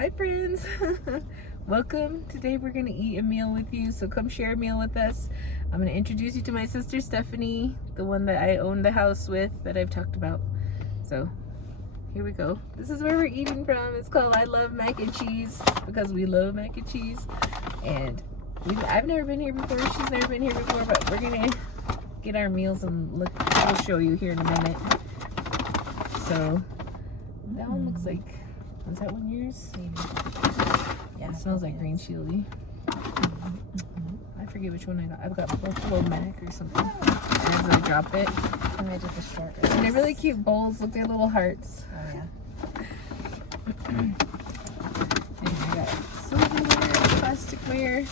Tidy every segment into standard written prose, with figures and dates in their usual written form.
Hi friends. Welcome. Today we're gonna eat a meal with you, so come share a meal with us. I'm gonna introduce you to my sister Stephanie, the one that I own the house with that I've talked about. So here we go. This is where we're eating from. It's called I Love Mac and Cheese because we love mac and cheese. And I've never been here before, she's never been here before, but we're gonna get our meals and look. We'll show you here in a minute. So that one looks like, is that one yours? Yeah, it smells like green chili. I forget which one I got. I've got Buffalo Mac or something. As I drop it. And I did the short ribs. And they're really cute bowls. Look, they're little hearts. Oh yeah. And I got silverware, plasticware.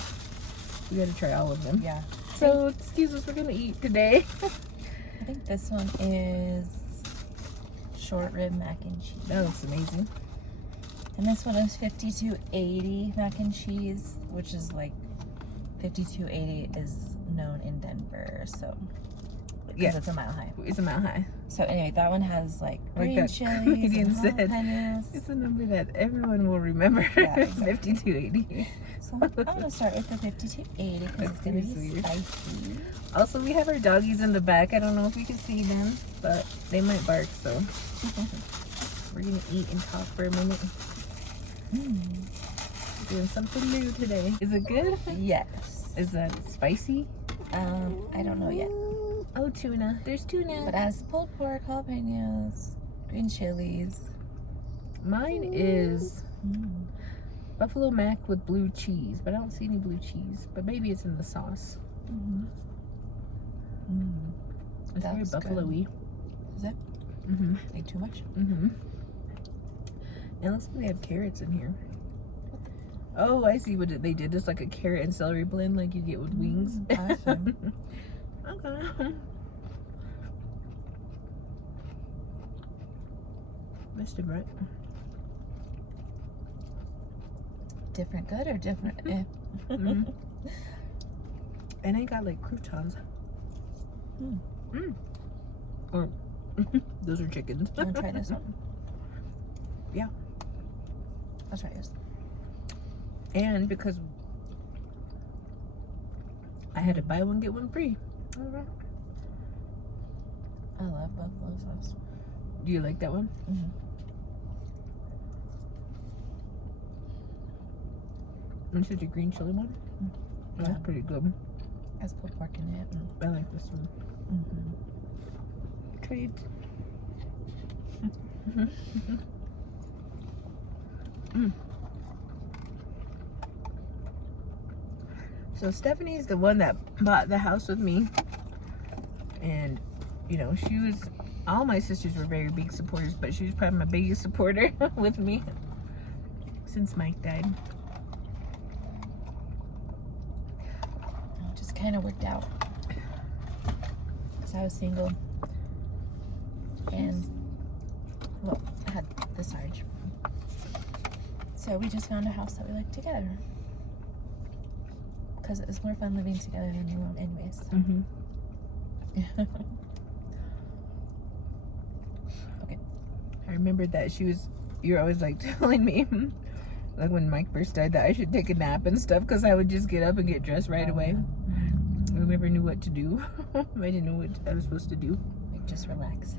We gotta try all of them. Yeah. So excuse us, we're gonna eat today. I think this one is short rib mac and cheese. That looks amazing. And this one is 5280 mac and cheese, which is like 5280 is known in Denver, so because it's a mile high. It's a mile high. So anyway, that one has like Like green that chilies comedian and said. jalapenos. It's a number that everyone will remember. Yeah, exactly. 5280. So I'm gonna start with the 5280 because it's gonna That's be pretty spicy. Also, we have our doggies in the back. I don't know if you can see them, but they might bark, so we're gonna eat and talk for a minute. Doing something new today. Is it good? Yes. Is that spicy? I don't know yet. Oh, tuna. There's tuna. But it has pulled pork, jalapenos, green chilies. Mine is buffalo mac with blue cheese, but I don't see any blue cheese. But maybe it's in the sauce. It's very That's buffalo-y. Is it? Like too much? It looks like they have carrots in here. Oh, I see what they did. It's like a carrot and celery blend like you get with wings. Awesome. Okay. Mr. Brett. Different good or different? And I got like croutons. Or those are chickens. Want to try this one? Yeah. Let's try this. And because I had to buy one get one free. I love buffalo sauce. Do you like that one? This is a green chili one. That's pretty good. Has pulled pork in it. I like this one. Treat. So Stephanie's the one that bought the house with me, and you know, she was, all my sisters were very big supporters, but she was probably my biggest supporter with me since Mike died. It just kind of worked out because I was single and well, I had the Sarge, so we just found a house that we liked together because it was more fun living together than alone anyways. Okay. I remember that you're always like telling me, like when Mike first died, that I should take a nap and stuff because I would just get up and get dressed right away. I never knew what to do. I didn't know what I was supposed to do. Like just relax.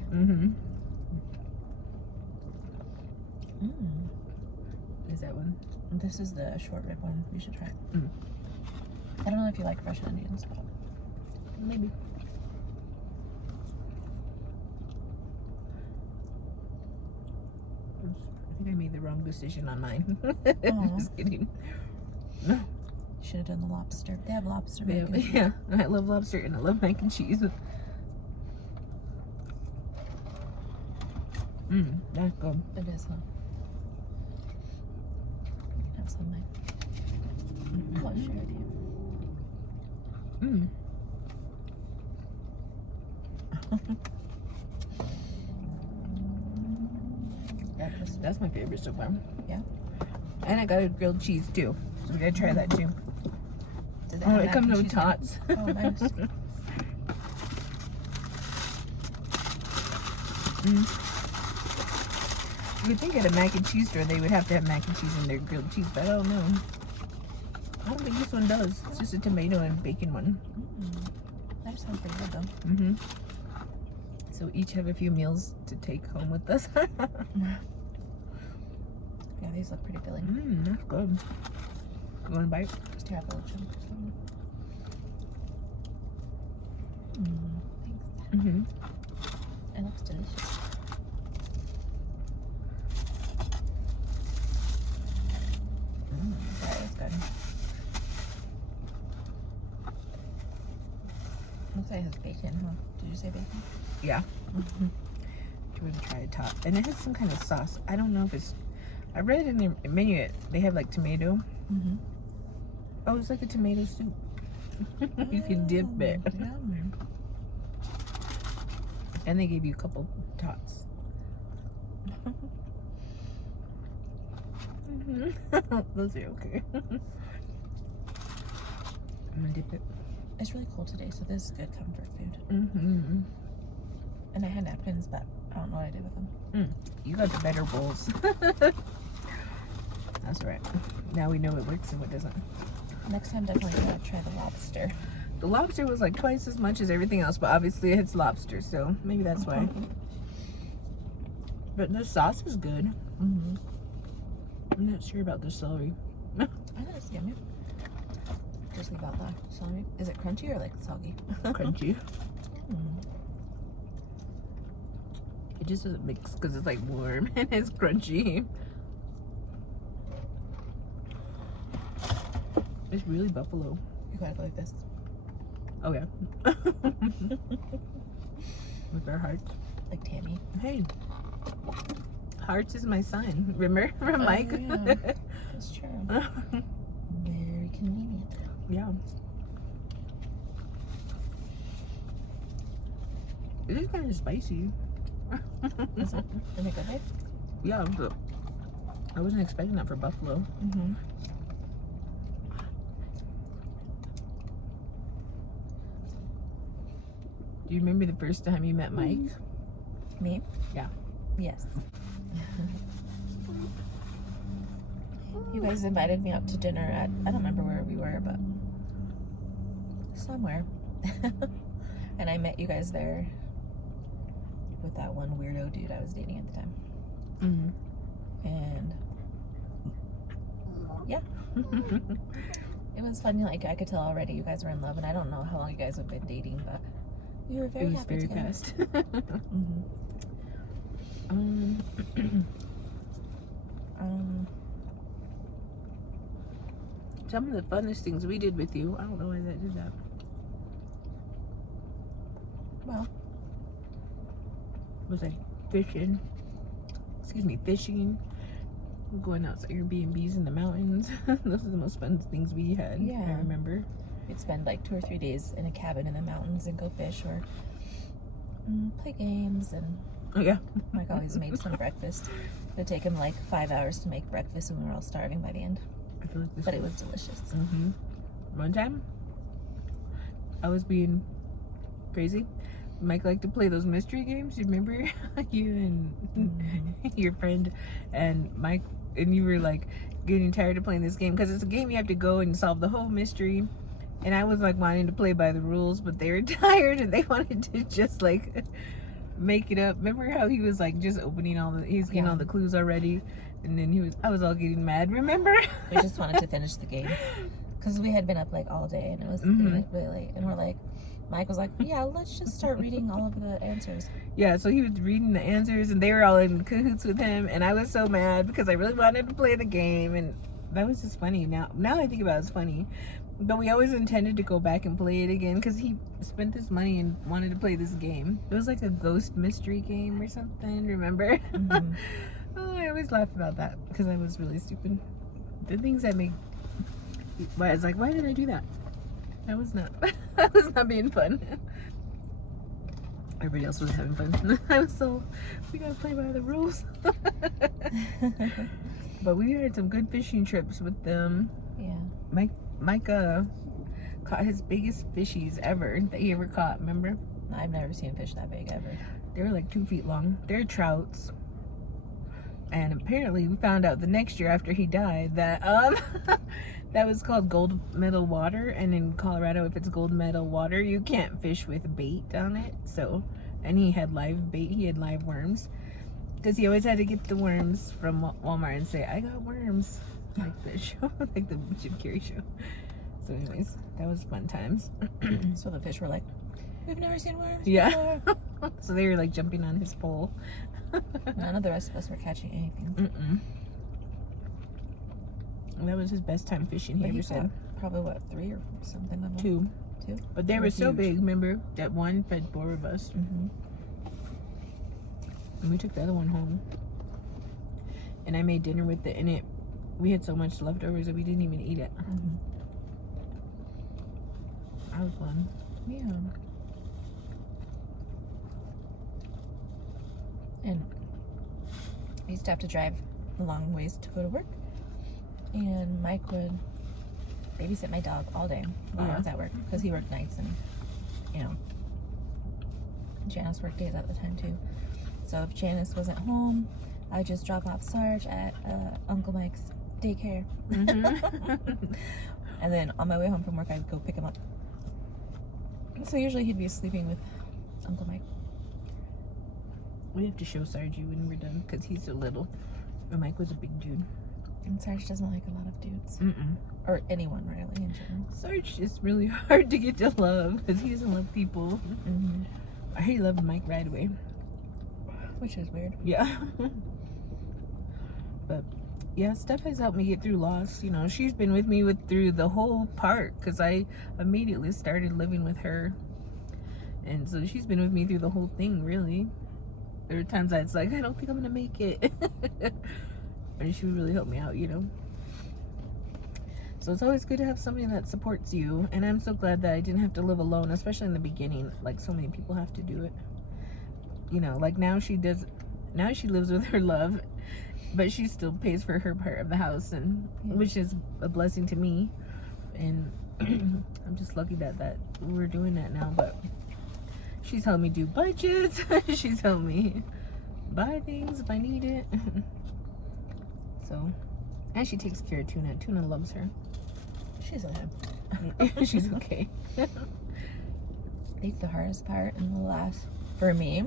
Is that one? This is the short rib one. You should try it. I don't know if you like fresh onions, but Maybe. I think I made the wrong decision on mine. Just kidding. No. you should have done the lobster. They have lobster. Yeah, mac and cheese. yeah, I love lobster and I love mac and cheese. That's good. It is, huh? Have some, Mike. I'll share with you. That's my favorite so far. Yeah. And I got a grilled cheese too. So we gotta try that too. Does Oh, have it mac comes and with cheese? tots. Oh, nice. You would think at a mac and cheese store they would have to have mac and cheese in their grilled cheese, but I don't know. I don't think this one does. It's just a tomato and bacon one. That sounds pretty good though. Mm-hmm. So each have a few meals to take home with us. Yeah, these look pretty filling. That's good. You want a bite? Just to have a little chunk. Thanks. Mm-hmm. It looks delicious. That is good. Looks like it has bacon, huh? Did you say bacon? Yeah. You want to try a top. And it has some kind of sauce. I don't know if it's... I read in the menu they have like tomato. Oh, it's like a tomato soup. You can dip it. Yum. And they gave you a couple tots. Those are okay. I'm gonna dip it. It's really cold today, so this is good comfort food. And I had napkins, but I don't know what I did with them. You got the better bowls. That's right. Now we know what works and what doesn't. Next time, definitely gotta try the lobster. The lobster was like twice as much as everything else, but obviously it's lobster, so maybe that's why. But the sauce is good. I'm not sure about the celery. I think it's yummy. Just leave out the celery. Is it crunchy or like soggy? Crunchy. It just doesn't mix because it's like warm and it's crunchy. It's really buffalo. You gotta go like this. Oh yeah. With our hearts. Like Tammy. Hey. Hearts is my sign. Remember from Mike? Yeah. That's true. Very convenient. Yeah. It is kind of spicy. Is it? In a good way? Yeah, but I wasn't expecting that for buffalo. Do you remember the first time you met Mike? Me? Yeah. Yes. You guys invited me out to dinner at, I don't remember where we were, but somewhere. And I met you guys there with that one weirdo dude I was dating at the time. And yeah. It was funny, like I could tell already you guys were in love, and I don't know how long you guys have been dating, but you were very It was happy very together. fast. Some of the funnest things we did with you. I don't know why that did that. Well, Was like fishing. Excuse me, fishing. Going out to Airbnbs in the mountains. Those are the most fun things we had. Yeah. I remember. we'd spend like 2 or 3 days in a cabin in the mountains and go fish or play games, and Oh yeah. Mike always made some breakfast. It'd take him like 5 hours to make breakfast, and we were all starving by the end. I feel like this But it was delicious. One time, I was being crazy. Mike liked to play those mystery games. You remember? You and your friend and Mike, and you were like getting tired of playing this game because it's a game you have to go and solve the whole mystery. And I was like wanting to play by the rules, but they were tired and they wanted to just like make it up. Remember how he was like just opening he's getting all the clues already, and then I was all getting mad. Remember? We just wanted to finish the game because we had been up like all day, and it was like really late, and we're like, Mike was like, yeah, let's just start reading all of the answers. Yeah, so he was reading the answers and they were all in cahoots with him, and I was so mad because I really wanted to play the game, and that was just funny. Now I think about it, it's funny. But we always intended to go back and play it again because he spent this money and wanted to play this game. It was like a ghost mystery game or something, remember? Oh, I always laugh about that because I was really stupid. The things that make... I was like, why did I do that? That was not being fun. Everybody else was having fun. I was so, we gotta play by the rules. But we had some good fishing trips with them. Yeah. Mike caught his biggest fishies ever that he ever caught, remember? I've never seen a fish that big ever. They were like 2 feet long. They're trouts. And apparently we found out the next year after he died that that was called gold medal water, and in Colorado if it's gold medal water you can't fish with bait on it. So, and he had live bait, he had live worms, because he always had to get the worms from Walmart and say, I got worms, like the show, like the Jim Carrey show. So anyways, that was fun times. So the fish were like, we've never seen worms Yeah. before. So they were like jumping on his pole. None of the rest of us were catching anything. That was his best time fishing, he But ever he said. caught probably what, 3 or something of them? 2. 2? But they They were were so huge. big, remember? That one fed 4 of us. Mm-hmm. And we took the other one home. And I made dinner with it, and we had so much leftovers that we didn't even eat it. Mm-hmm. That was fun. Yeah. And I used to have to drive a long ways to go to work. And Mike would babysit my dog all day while I was at work, because he worked nights, and you know, Janice worked days at the time too. So if Janice wasn't home, I'd just drop off Sarge at Uncle Mike's daycare. And then on my way home from work, I'd go pick him up. So usually he'd be sleeping with Uncle Mike. We have to show Sargy when we're done, because he's so little. And Mike was a big dude. And Sarge doesn't like a lot of dudes. Or anyone, really, in general. Sarge is really hard to get to love, because he doesn't love people. Mm-hmm. He loved Mike right away. Which is weird. Yeah. But yeah, Steph has helped me get through loss. You know, she's been with me through the whole part, because I immediately started living with her, and so she's been with me through the whole thing. Really, there were times I was like, I don't think I'm gonna make it, and she would really help me out. You know, so it's always good to have somebody that supports you, and I'm so glad that I didn't have to live alone, especially in the beginning. Like so many people have to do it. You know, like now she does. Now she lives with her love, but she still pays for her part of the house, and which is a blessing to me. And I'm just lucky that we're doing that now. But she's helped me do budgets. She's helped me buy things if I need it. So, and she takes care of Tuna. Tuna loves her. She's okay. She's okay. I think the hardest part in the last, for me,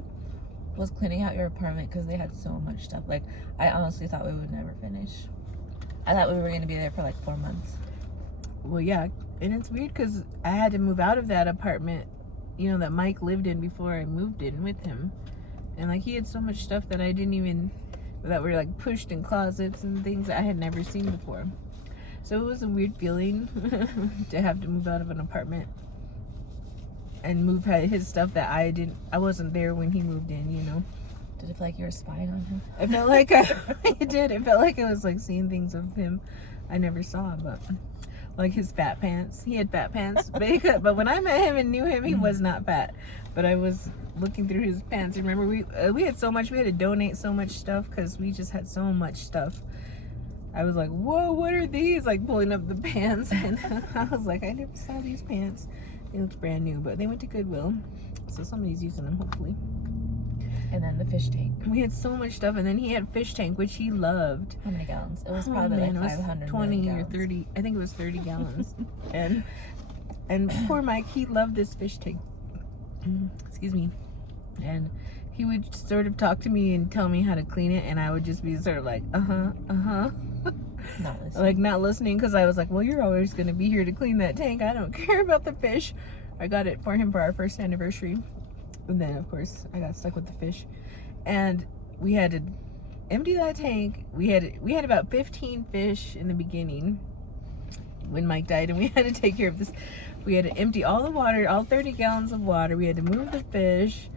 was cleaning out your apartment, because they had so much stuff. Like, I honestly thought we would never finish. I thought we were going to be there for like 4 months. Well, yeah, and it's weird because I had to move out of that apartment, you know, that Mike lived in before I moved in with him. And like he had so much stuff that I didn't even, that were like pushed in closets and things that I had never seen before. So it was a weird feeling to have to move out of an apartment and move his stuff that I wasn't there when he moved in, you know. Did it feel like you were spying on him? I felt like it did. It felt like I was like seeing things of him I never saw, but like his fat pants. He had fat pants, but when I met him and knew him, he was not fat. But I was looking through his pants. Remember, we had so much. We had to donate so much stuff because we just had so much stuff. I was like, whoa, what are these? Like pulling up the pants, and I was like, I never saw these pants. They looked brand new, but they went to Goodwill, so somebody's using them, hopefully. And then the fish tank. We had so much stuff, and then he had fish tank, which he loved. How many gallons? It was probably like 500 20 gallons. or 30. I think it was 30 gallons. And poor Mike, he loved this fish tank. Excuse me. And he would sort of talk to me and tell me how to clean it, and I would just be sort of like, Not listening. like not listening, because I was like, well, you're always going to be here to clean that tank. I don't care about the fish. I got it for him for our first anniversary, and then of course I got stuck with the fish, and we had to empty that tank. We had about 15 fish in the beginning when Mike died, and we had to take care of this. We had to empty all the water, all 30 gallons of water. We had to move the fish.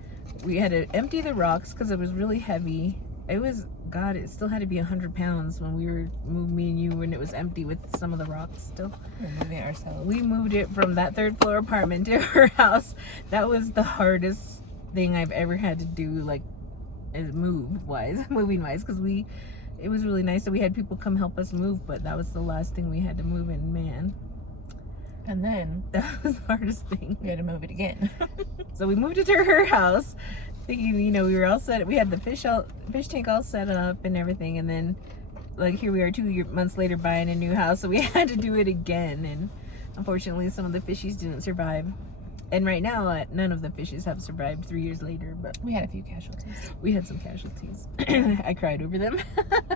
We had to empty the rocks because it was really heavy. It was, God, it still had to be 100 pounds when we were moving, me and you, when it was empty with some of the rocks still. We're moving it ourselves. We moved it from that 3rd floor apartment to her house. That was the hardest thing I've ever had to do, like, moving wise, because it was really nice that we had people come help us move, but that was the last thing we had to move, and man, And then That was the hardest thing. we had to move it again. So we moved it to her house, thinking, you know, we were all set. We had the fish tank all set up and everything, and then like here we are 2 months later buying a new house, so we had to do it again. And unfortunately, some of the fishies didn't survive. And right now, none of the fishes have survived 3 years later. But We had a few casualties. we had some casualties. I cried over them.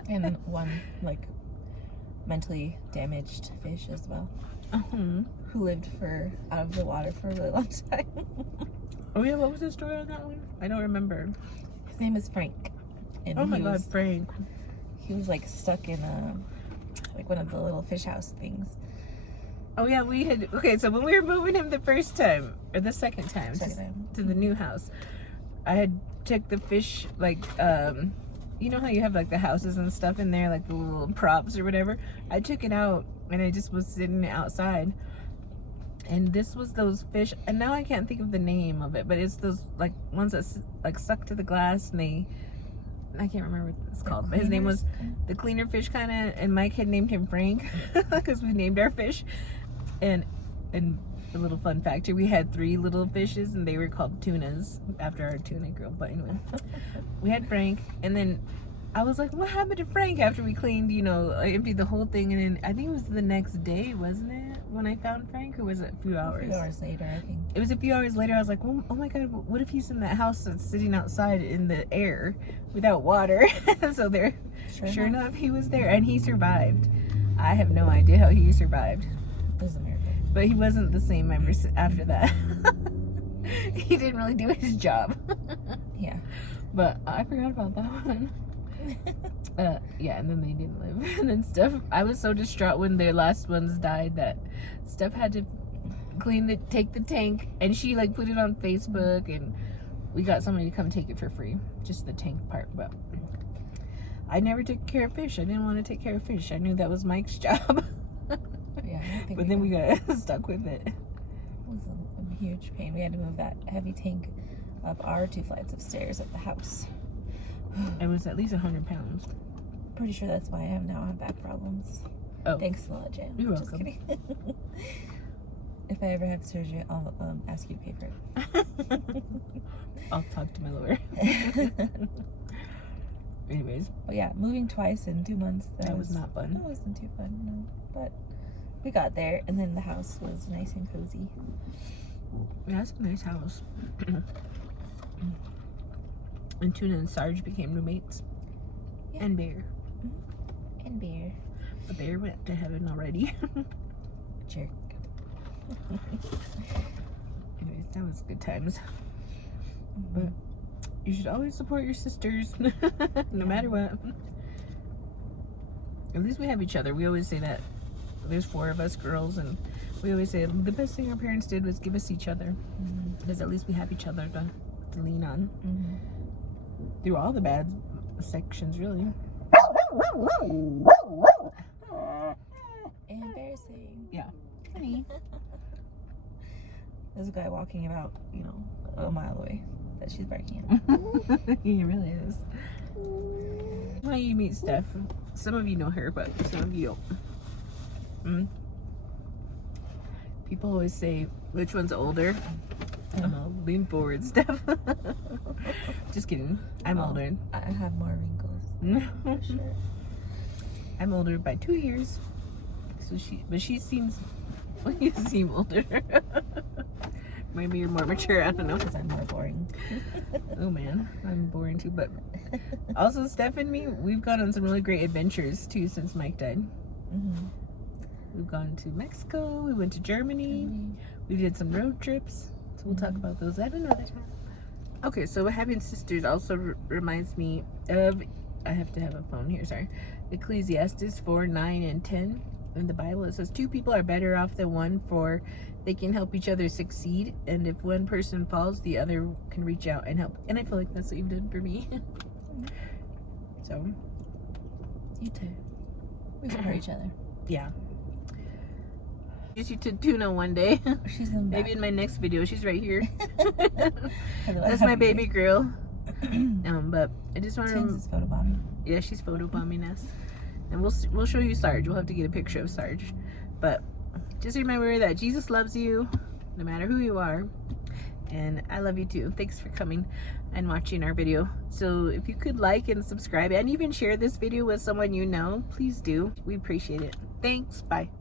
And one, like, mentally damaged fish as well, who lived out of the water for a really long time. Oh yeah, what was the story on that one? I don't remember. His name is Frank. And Oh my God, Frank. He was like stuck in like one of the little fish house things. Oh yeah, okay, so when we were moving him the first time, or the second time, to the new house, I had took the fish, like, you know how you have like the houses and stuff in there, like the little props or whatever? I took it out and I just was sitting outside. And this was those fish, and now I can't think of the name of it, but it's those like ones that like suck to the glass, and I can't remember what it's called, but his name was the cleaner fish kind of, and Mike had named him Frank because we named our fish. And a little fun fact here, we had 3 little fishes and they were called tunas after our tuna girl. But anyway, we had Frank, and then I was like, what happened to Frank after we cleaned, you know, I emptied the whole thing, and then I think it was the next day, wasn't it, when I found Frank, or was it a few hours? A few hours later, I think. It was a few hours later. I was like, oh my God, what if he's in that house that's sitting outside in the air without water? So there, sure enough, he was there, and he survived. I have no idea how he survived. It was a miracle. But he wasn't the same after that. He didn't really do his job. Yeah. But I forgot about that one. Yeah, and then they didn't live. And then Steph, I was so distraught when their last ones died that Steph had to take the tank, and she like put it on Facebook, and we got somebody to come take it for free, just the tank part. But I never took care of fish. I didn't want to take care of fish. I knew that was Mike's job. Yeah, but then we got stuck with it. It was a huge pain. We had to move that heavy tank up our 2 flights of stairs at the house. It was at least 100 pounds. Pretty sure that's why I now have back problems. Oh. Thanks a lot, Jan. You're Just welcome. kidding. If I ever have surgery, I'll ask you to pay for it. I'll talk to my lawyer. Anyways. But yeah, moving twice in 2 months. That was not fun. That wasn't too fun, no. But we got there, and then the house was nice and cozy. Yeah, it's a nice house. And Tuna and Sarge became roommates. Yeah. And Bear. And Bear. The Bear went to heaven already. Jerk. Anyways, that was good times. But you should always support your sisters, no matter what. At least we have each other. We always say that. There's 4 of us girls, and we always say the best thing our parents did was give us each other. Because at least we have each other to lean on. Through all the bad sections, really. Embarrassing. Yeah. Honey. There's a guy walking about, you know, a mile away that she's barking at. He really is. Well, you meet Steph. Some of you know her, but some of you don't. People always say, which one's older? I'll lean forward, Steph. Just kidding. I'm older. I have more wrinkles. For sure. I'm older by 2 years. So she seems, well, you seem older. Maybe you're more mature, I don't know. Because I'm more boring. Oh man, I'm boring too. But also Steph and me, we've gone on some really great adventures too since Mike died. We've gone to Mexico, we went to Germany, we did some road trips. So we'll talk about those at another time. Okay, so having sisters also reminds me of, I have to have a phone here, sorry. Ecclesiastes 4, 9, and 10. In the Bible, it says 2 people are better off than one, for they can help each other succeed, and if one person falls, the other can reach out and help. And I feel like that's what you've done for me. So You too. We support each other. yeah. Introduce you to Tuna one day. She's in the back. Maybe in my next video. She's right here. Hello, That's my baby girl. But I just want Tins is to. photobombing. Yeah, she's photobombing us, and we'll show you Sarge. We'll have to get a picture of Sarge, but just remember that Jesus loves you no matter who you are. And I love you too. Thanks for coming and watching our video. So if you could like and subscribe and even share this video with someone you know, please do. We appreciate it. Thanks. Bye.